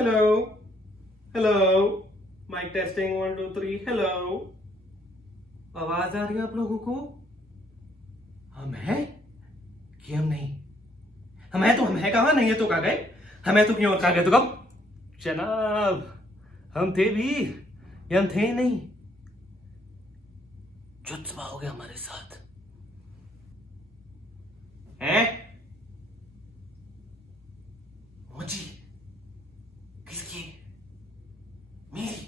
Hello hello mic testing 1 2 3 hello. आवाज आ रही है आप लोगों को? हम हैं कि हम नहीं? हम हैं तो हम हैं कहां, नहीं है तो कहां गए? हम हैं तो क्यों और कहां गए तो कब? जनाब हम थे भी या हम थे ही नहीं? जुत्सवा हो गया हमारे साथ हैं? मुझी किसकी? मेरी?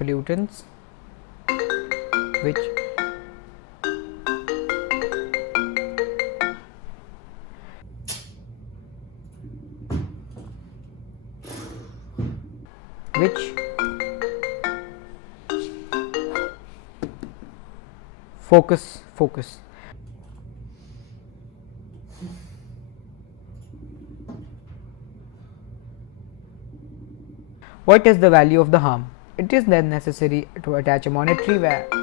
Pollutants which which focus. What is the value of the harm? It is then necessary to attach a monetary value.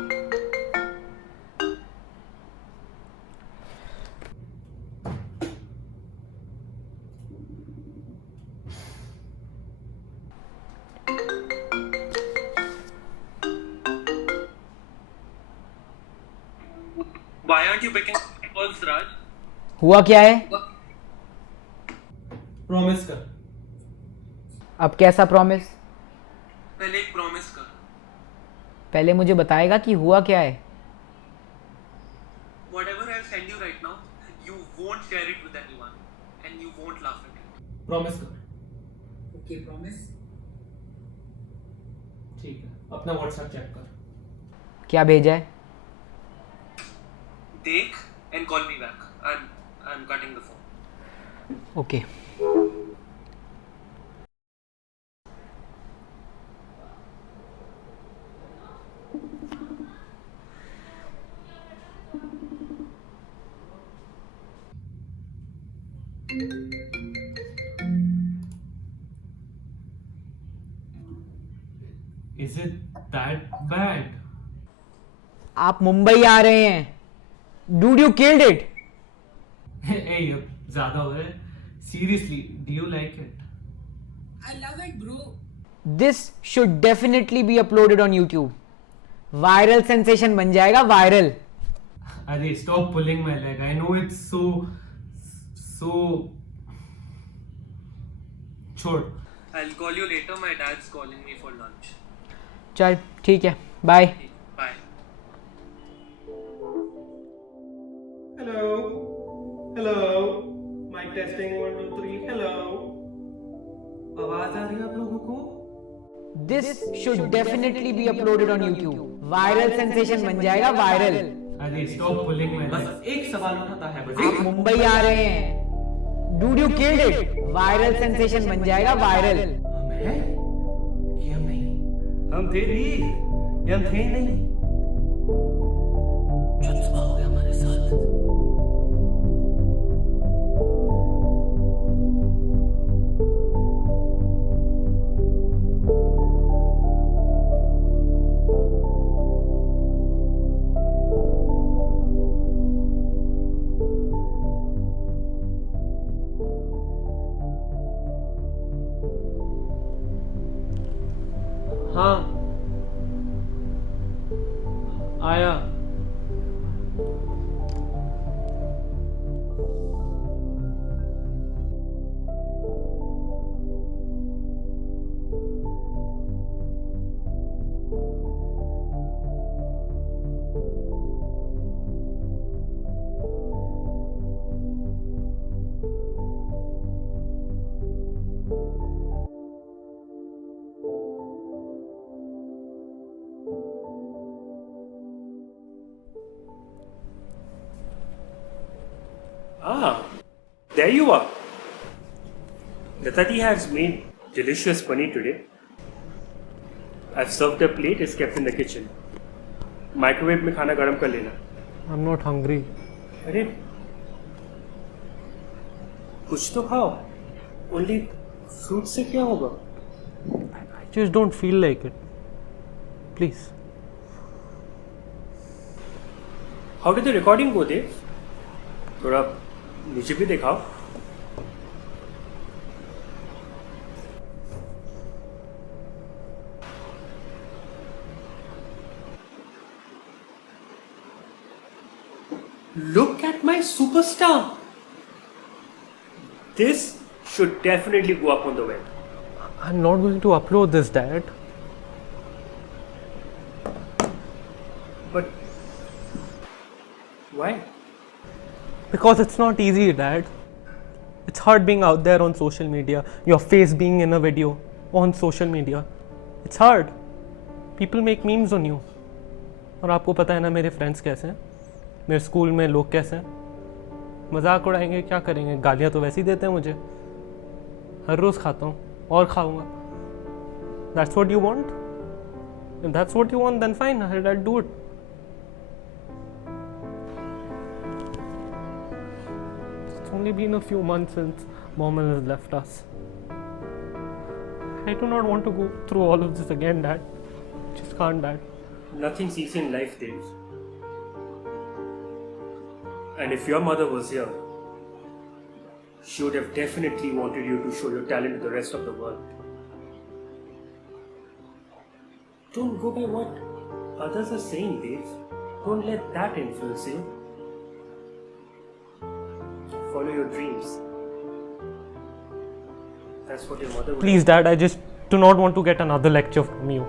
Why aren't you picking calls, Raj? हुआ क्या है? प्रॉमिस कर। अब कैसा प्रॉमिस? पहले एक प्रॉमिस कर। पहले मुझे बताएगा कि हुआ क्या है। Whatever I'll send you right now, you won't share it with anyone, and you won't laugh at it. Promise कर। Okay, promise. ठीक है, अपना व्हाट्सएप चेक कर। क्या भेजा है? देख and call me back. I'm cutting the phone. Okay Is it that bad? आप मुंबई आ रहे हैं। Dude, you killed it. Hey, अब ज़्यादा हो रहा है। Seriously, do you like it? I love it, bro. This should definitely be uploaded on YouTube. Viral sensation बन जाएगा, वायरल। अरे stop pulling my leg. I know it's so. छोड़। I'll call you later. My dad's calling me for lunch. चल ठीक है, bye. Bye. Hello. Hello. Mic testing 1 2 3 hello. आवाज आ रही है आप लोगों को? This should definitely be uploaded on YouTube. Viral sensation बन जाएगा, वायरल। अरे स्टॉप पुलिंग में बस एक सवाल उठाता है बस। आप मुंबई आ रहे हैं। Dude, you killed it. Viral sensation बन जाएगा, वायरल। हम हैं कि हम नहीं? हम थे भी या हम थे ही नहीं? जुत्सवा हो गया हमारे साथ। हाँ आया। Ah, there you are. Latati has made delicious paneer today. I've served a plate, it's kept in the kitchen. Microwave में खाना गर्म कर लेना। I'm not hungry. अरे कुछ तो खाओ. Only fruit से क्या होगा? I just don't feel like it. Please. How did the recording go, Dev? थोड़ा नीचे भी दिखाओ. Look at my superstar. This should definitely go up on the web. I'm not going to upload this, Dad. But why? Because it's not easy, Dad. It's hard being out there on social media. Your face being in a video on social media. It's hard. People make memes on you. और आपको पता है ना मेरे friends कैसे हैं, मेरे school में लोग कैसे हैं. मजाक उड़ाएंगे, क्या करेंगे, गालियाँ तो वैसे ही देते हैं मुझे. हर रोज़ खाता हूँ और खाऊंगा. That's what you want? If that's what you want, then fine, I'll do it. It's only been a few months since Mom has left us. I do not want to go through all of this again, Dad. Just can't, Dad. Nothing's easy in life, Dave. And if your mother was here, she would have definitely wanted you to show your talent to the rest of the world. Don't go by what others are saying, Dave. Don't let that influence you. Follow your dreams. That's what your mother would. Please, Dad, I just do not want to get another lecture from you.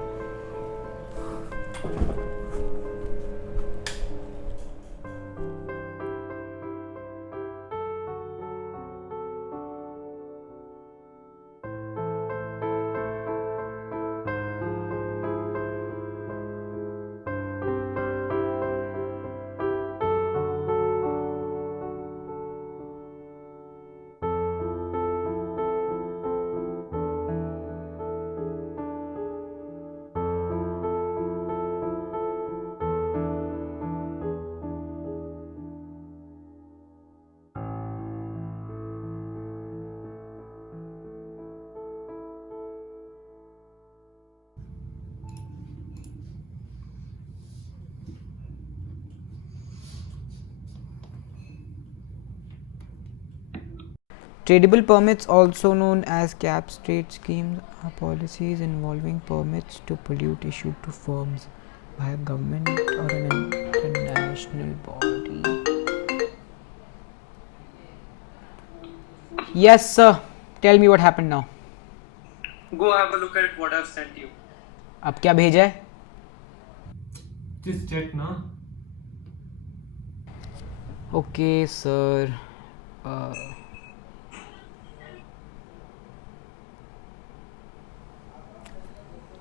Tradable permits, also known as cap trade schemes, are policies involving permits to pollute issued to firms by a government or an international body. Yes, sir. Tell me what happened now. Go have a look at what I've sent you. अब क्या भेजा है? Just check ना. Okay, sir.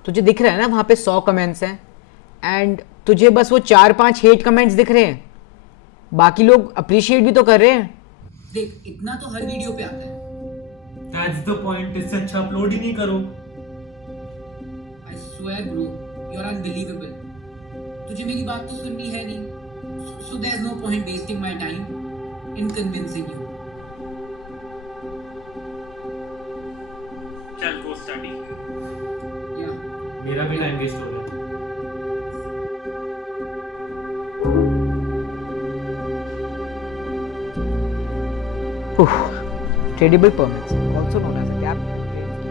तुझे दिख रहा है ना वहां पे 100 कमेंट्स हैं एंड तुझे बस वो 4-5 हेट कमेंट्स दिख रहे हैं. बाकी लोग अप्रिशिएट भी तो कर रहे हैं. देख इतना तो हर वीडियो पे आता है. That's the point. इससे अच्छा अपलोड ही नहीं करो. I swear bro, you're unbelievable. तुझे मेरी बात तो सुननी है नहीं. So there's no point wasting my time in convincing you. चल go study. Yeah. मेरा भी टाइम वेस्ट हो गया. Tradable permits, also known as a cap trade scheme.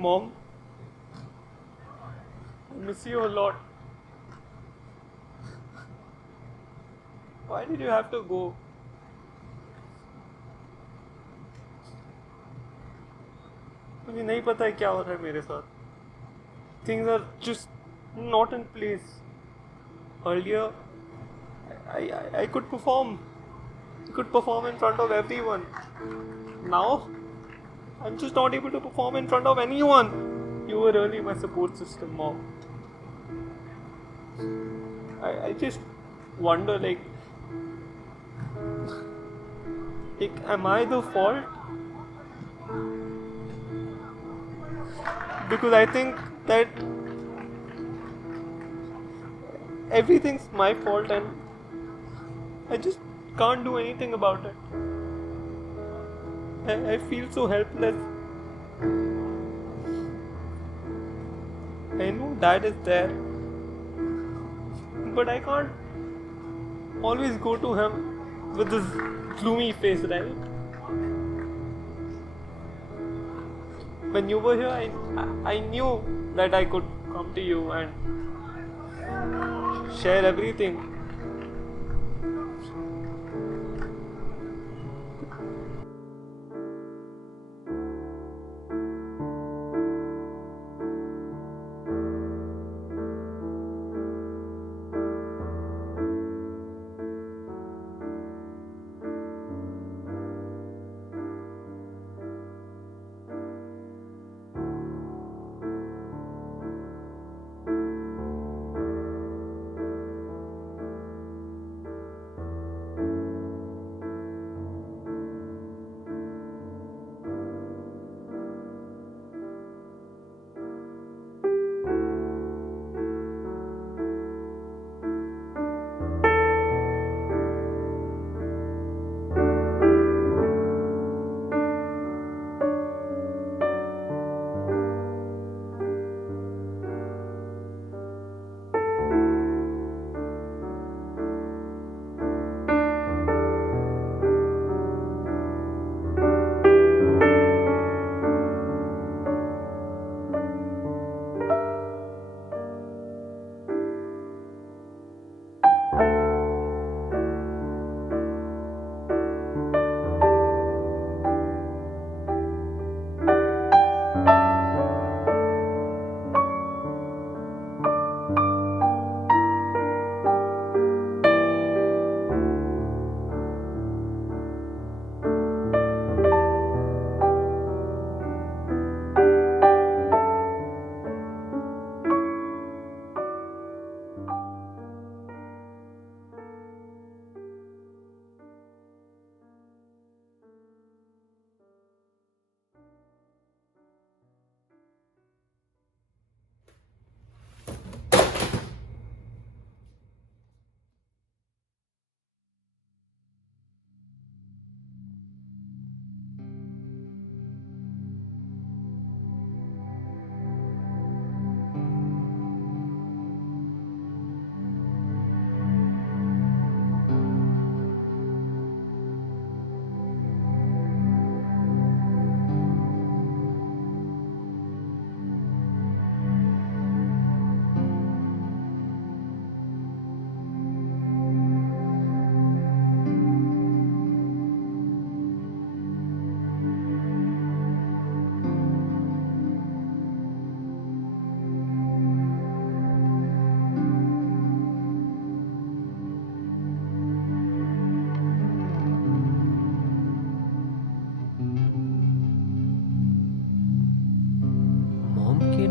Mom, I miss you a lot. Why did you have to go? मुझे नहीं पता है क्या हो रहा है मेरे साथ. Things are just not in place. Earlier, I could perform. I could perform in front of everyone. Now, I'm just not able to perform in front of anyone. You were really my support system, Mom. I just wonder, like, am I the fault? Because I think that everything's my fault and I just can't do anything about it. I feel so helpless. I know Dad is there, but I can't always go to him with this gloomy face, right? When you were here, I knew that I could come to you and share everything.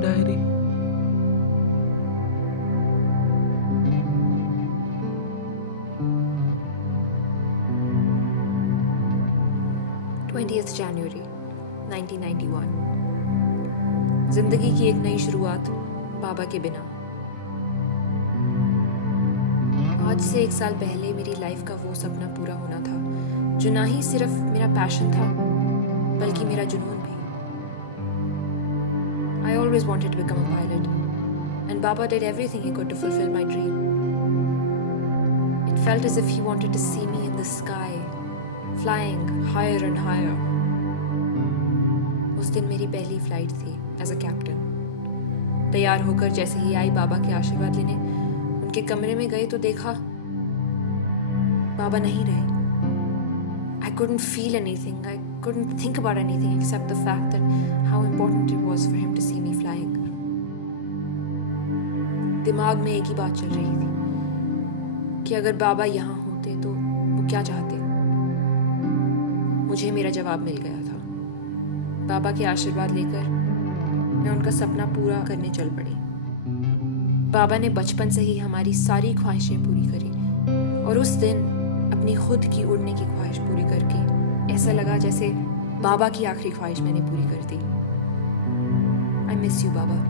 Diary 20th January 1991 जिंदगी की एक नई शुरुआत बाबा के बिना। आज से 1 साल पहले मेरी लाइफ का वो सपना पूरा होना था जो ना ही सिर्फ मेरा पैशन था बल्कि मेरा जुनून भी। I always wanted to become a pilot and Baba did everything he could to fulfill my dream. It felt as if he wanted to see me in the sky, flying higher and higher. उस दिन मेरी पहली flight थी as a captain. तैयार होकर जैसे ही आई बाबा के आशीर्वाद लेने, उनके कमरे में गई तो देखा बाबा नहीं रहे। I couldn't feel anything. I couldn't think about anything except the fact that how important it was for him to see me flying. दिमाग में एक ही बात चल रही थी कि अगर बाबा यहाँ होते तो वो क्या चाहते। मुझे मेरा जवाब मिल गया था। बाबा के आशीर्वाद लेकर मैं उनका सपना पूरा करने चल पड़ी। बाबा ने बचपन से ही हमारी सारी ख्वाहिशें पूरी करी और उस दिन अपनी खुद की उड़ने की ख्वाहिश पूरी करके ऐसा लगा जैसे बाबा की आखिरी ख्वाहिश मैंने पूरी कर दी। I miss you Baba.